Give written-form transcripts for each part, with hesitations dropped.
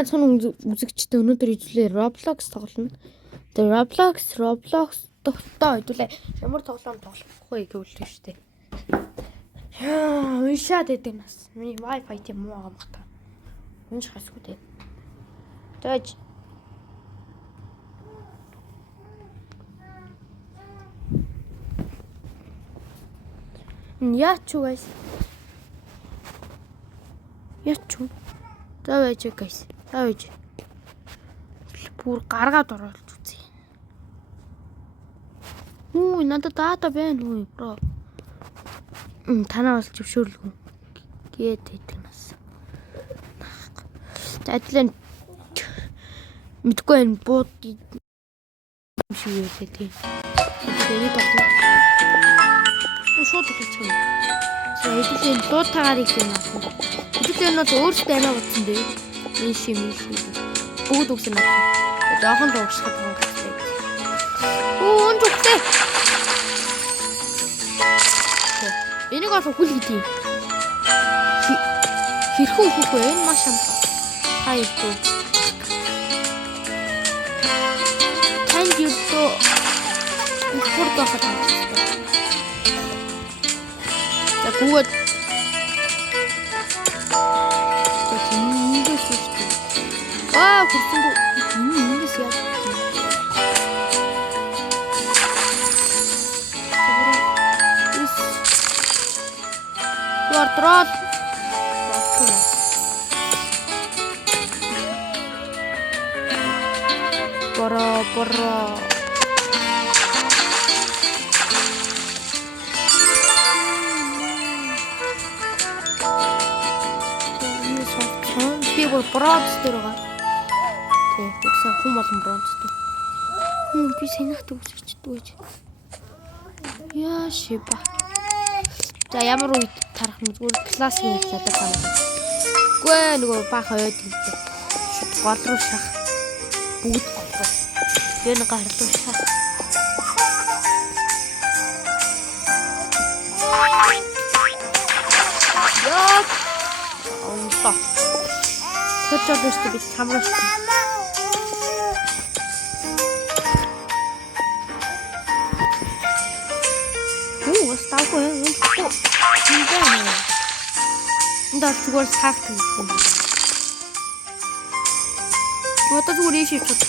Ганцхан үзэгчтэй өнөөдөр ижилээ Roblox тоглоно. Тэгээ Roblox тогтоо хэдүүлээ. Ямар тоглоом тоглох вэ гэвэл шүү дээ. Яа, уншаад идэв нас. Миний Wi-Fi тийм муу байгаа мах та. Унших хэсгүү дээ. Тэгэж яач guys. Яач. Тавэж guys. Тавэж. Бүр гаргаад ороод үзье. Үу, надад дата байна уу, бро. Танаа бол зөвшөөрлгүй. Гээд хэдэг нас. За адлаа мэдгүй энэ бууд юм шиг байлээ тийм. Тэгээд тоглоо. Шууд хэлчихв. За хэдүүлээ дуутаагаар их юм аа. Хэдүүлээ нөө өөртөө амиа бодсон дээ. Энэ шим. Бүгд үгсэн байна. Жоохон л уурших байгаа. Оо, энэ зүгтээ. Энийг бол хүл хийдий. Хэрхэн хөөх вэ? Энэ маш амт. Хаяа дөө. Танд юусоо ихурд байхад байна. За бүгд хүрсэнгүү эндээс яа. Вардрол. Бора. Би бронз дээр байгаа. Тэгсэн хүн болон бронзтэй. Би санахтай үсчихдэг гэж. Яа шиба. За ямар үед тарах нь зүгээр класс нэг надад санаа. Гүй нөгөө баха ойд гэдэг. Гол руу шах. Бүгд гол. Би нэг гар руу шах. Яа. Онцоо. Тэчээс би хамрах. Стаахгүй юм. Энд зүгээр сахт юм. Одоо зүгээр ийшээ чад.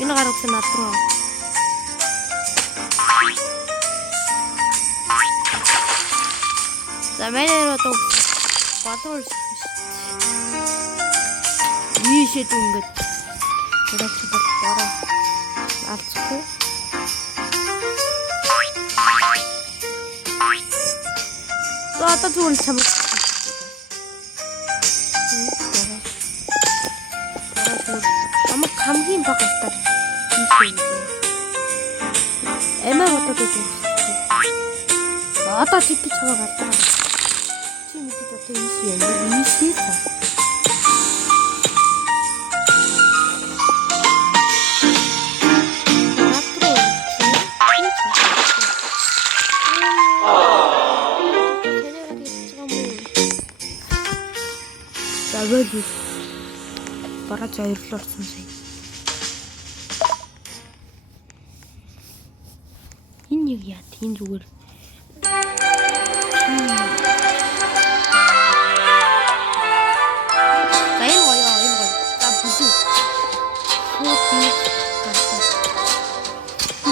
Энэ гарагсан над руу. За мэнэр одоо болов шүү. Ийшээ дүнгээд. Гурав бороо. Алцгүй. Одоо зүгээр чамд. Амаг хамгийн бага таа. Эмээ бодоод байсан. Одоо чи чагаа гадаа. Чи мэдээд одоо ийм шээ та. Завэд бараа заярлуулсан сая. Энэ яг яа тийм зүгээр. Дай гоё. За бүдүү. Фото.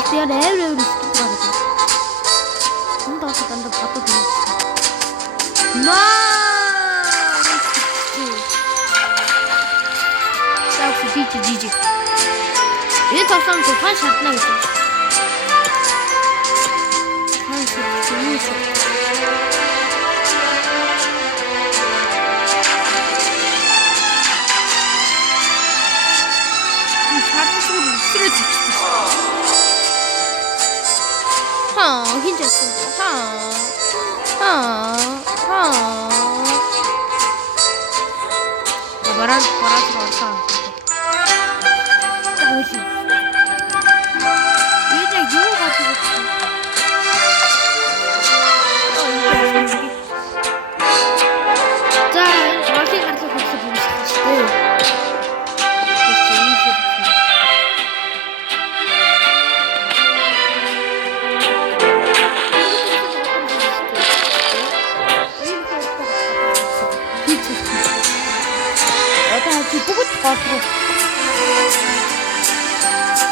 Тэр эвэр скипгаар. Энд дандаа бодож байна. Жижиг. Энэ тоглоом тухайн шатна гэж. Хинжсэн. Бараа орсон. Одоо чи бүгд голроо.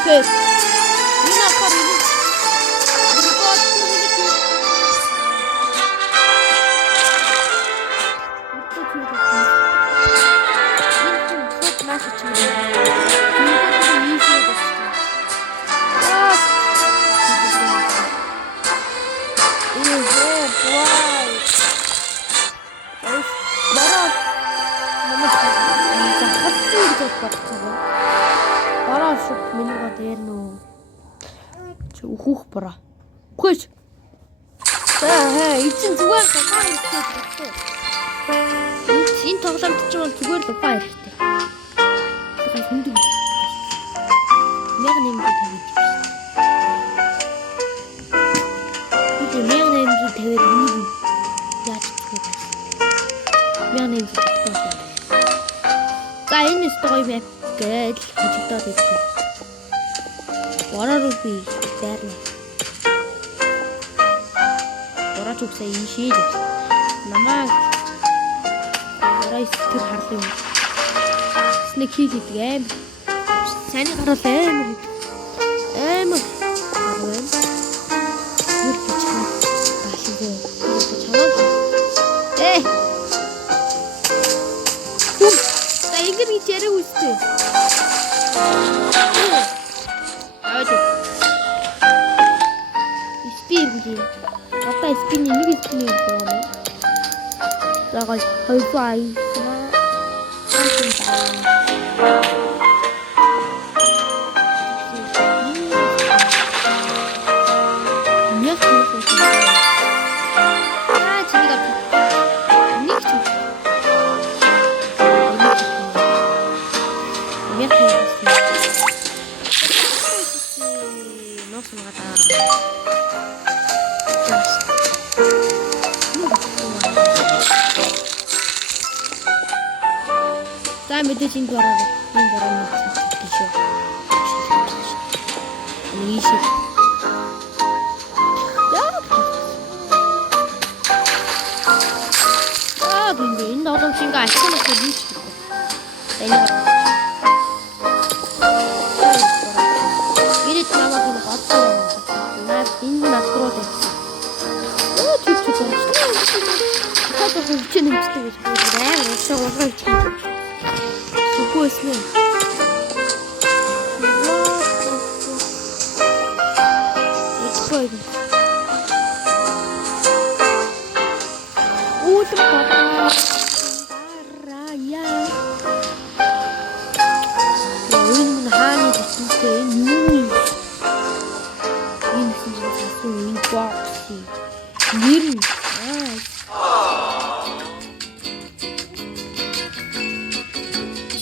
Тэг. Энэ ахаар энэ. Хүүх бара. Хөөж. Эцэн зүгээр тухай хэрэгтэй. Энэ тоглоомд ч бол зүгээр тухай хэрэгтэй. Тэгэхээр хүндэг. Яг нэмж тавьж. Би яг нэмж тавьж үнийг яаж хийх вэ? Яг нэмж тавьж. За энэ стори мэп гэж хажуудаад ирсэн. Ороор би дайрна. Орооч үсээ ийшээ. Намаа ороо сэтгэл харлаа юм. Снэк хийгээд аим. Сайн гарал аим. Аим. Арвэн. Юу ч юм. Башигэ. Юу ч чамаа. Та ингэр чирэг үстэй. Одоо спинний нэг спинний байна. Загал хойфай. Мэдээж энэ бороо мэдчихсэн шүү. Энэ шиг. 근데 энэ тоглоом чинь альцсан байх юм шиг. Энэ Бид намайг энэ бодсон юм. Наад энэ надруу дээ. Чүч. Хатаа хүч нэмжтэй гэж байна. Уушаа чи. Вкусно. Утром папа. Рая. Ин хааны тастай юм. Энэ чинь бокси. Нэр.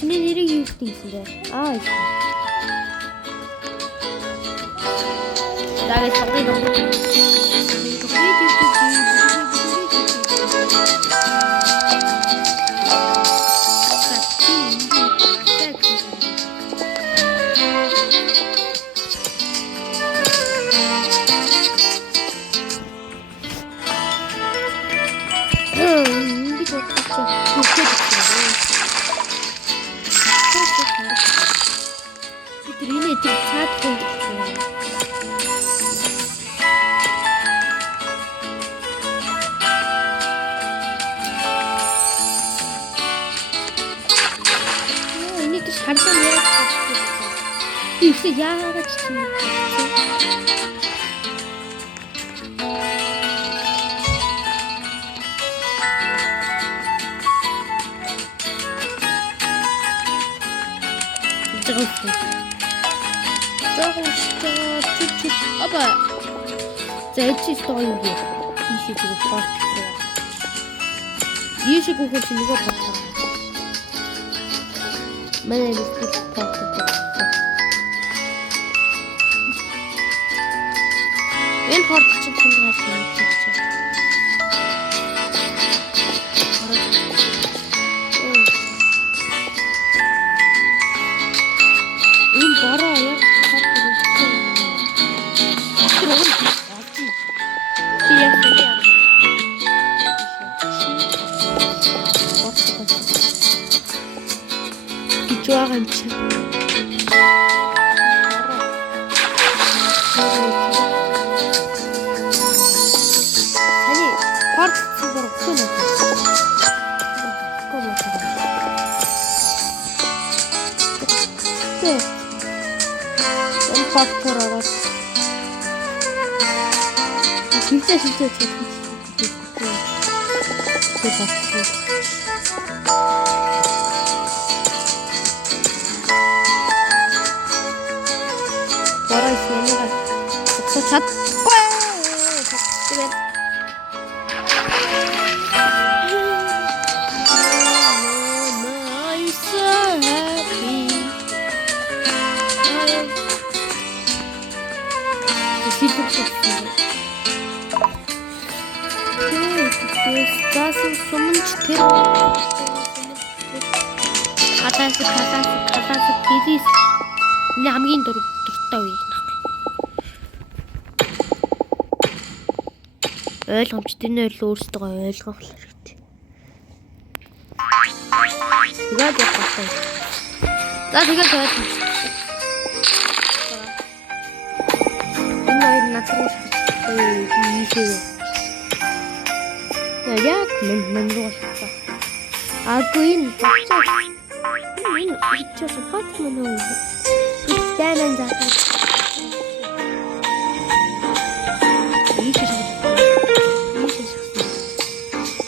Нэрийг юу гэдэг юм бэ? Дагаж тоглоё. Яагаад ч юм бэ? Чуть-чуть. Опа. Зайчи стоит. Ищи его пасту. Ищи кухню него пасту. Мне не стоит пасту. Энэ хорт чинь тэмээс юм чи. Энэ бороо яг хорт ирсэн. Тэр уг нь би яг энэ гэж байгаа юм чи. Таны порт цэвэр өгсөн үү? Энэ портоор ороод хинтээ барай сэнийга чадахгүй. Заасан сумч тэр хатаас гэрээс энэ хамгийн дуртай үе нах. Ойлгомжтой энэ л өөрсдөө ойлгох хэрэгтэй. Тэгээд явахгүй. За тэгээд ойлгомжтой. Энэ хоёр надад шийдээ. Яг мен руу шатсан. Агүй энэ бацаа. Энэ ичээс фат мөн үү. Истэнэн заасан.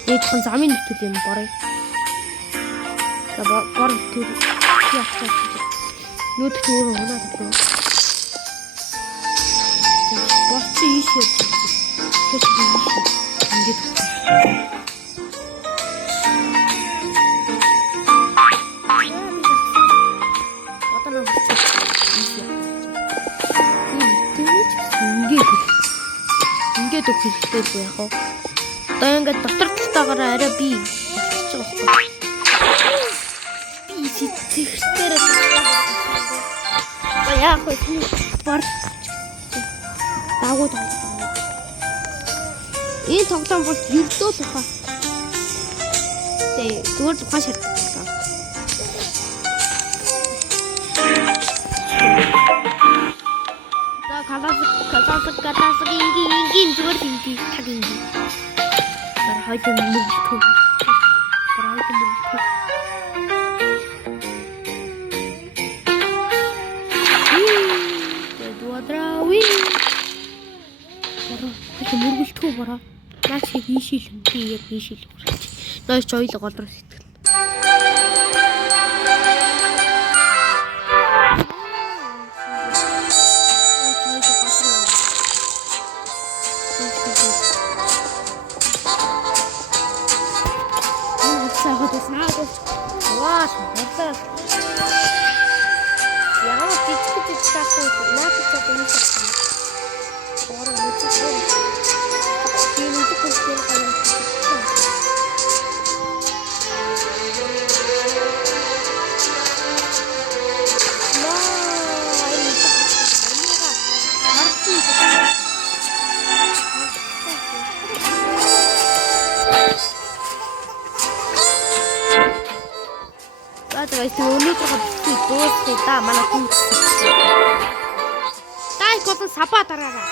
Ийм хон замын нэвтрүүл юм бороо. За бор төр яахтай. Нүд төрөө унаад байна. Борч ийшээ. Ингээд ингээд өгөхтэй л яг гоо. Одоо ингээд дотор талтаагаар арай би болчих жоох байхгүй. Би сэтгэхтэр яг гоо бар дагуу таа. Энэ тоглоом бол ердөө л ухаа. Тэ зүгээр ухаан шаардлагатай. За калаас ингийн зүгээр ингийн таг ингийн. Бар хойдон мөрөлтөө. Дуадрауи. Мөрөлтөө бараа. Наач яг ийшил би яг ийшил хүрч. Нойч ойлго голроо сэтгэл. Ваа, ясаа. Яа, тичтэй цаасаа наатаа гэнэ. Ороо нүцээ. Guys, өнөөдөр битгий дуусгая да манай хүн. Тай гол сапа дараараа.